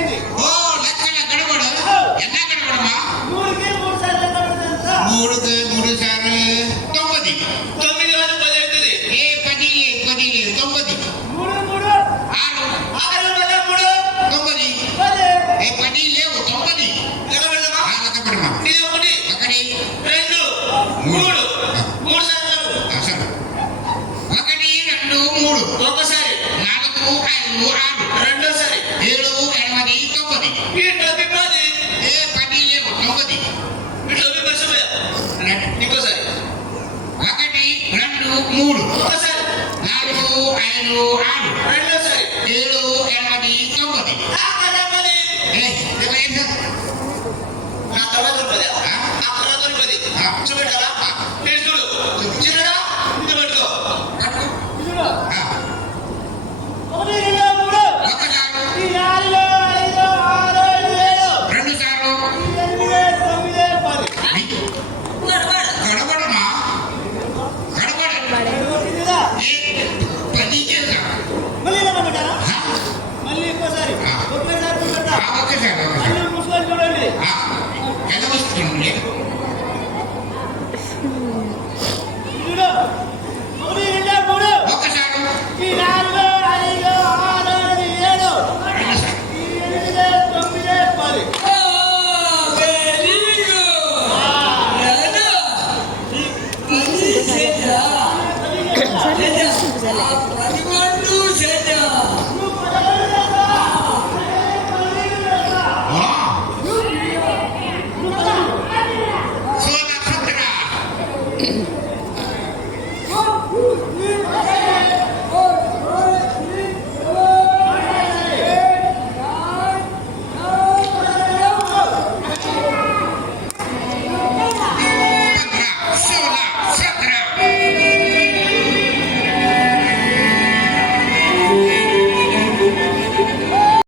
ఓ లెక్కల గడబడ ఎంత గడబడమా? 3కి 3 సార్లు 9. 9 రోజు 10 అవుతుంది. ఏ 10 లేదు 9. 3 6 3 9. ఏ 10 లేవు 9. లెక్క పెడదామా? లెక్క పెడమా. ఇది 1 ఒకటి 2 3 3 సార్లు అసలు 1 2 3 ఒకసారి 4 5 6 రెండోసారి 7 8 9. ఈ డబ్బి 10 ఏ 10 లేవు 9. ఈ డబ్బి మర్చిపోయా. ఇంకోసారి 1 2 3 ఒకసారి 4 5 6 రెండోసారి 7 8 9. ఆ కదా 10 ఏ ఏమైంది? నా తర్వాత 10 ఆ తర్వాత 10 చూపెట్టాలా? నేను చూడు చిన్నడా ఇది పట్టుకో పట్టు. చూడు ఆ, 1 2 3 ఒకసారి 4 5 6 7 రెండు సార్లు 8 9 10 గడబడమా? గడబడ కొట్టిందిరా. ఏ 10 చేసా. మళ్ళీ ఇలా పెట్టారా? ఆ, మళ్ళీ ఇంకోసారి ఒకేసారి పెట్టా. ఒక్కసారి మళ్ళీ ముసుకొని చూడండి. ఎలా వస్తుంది?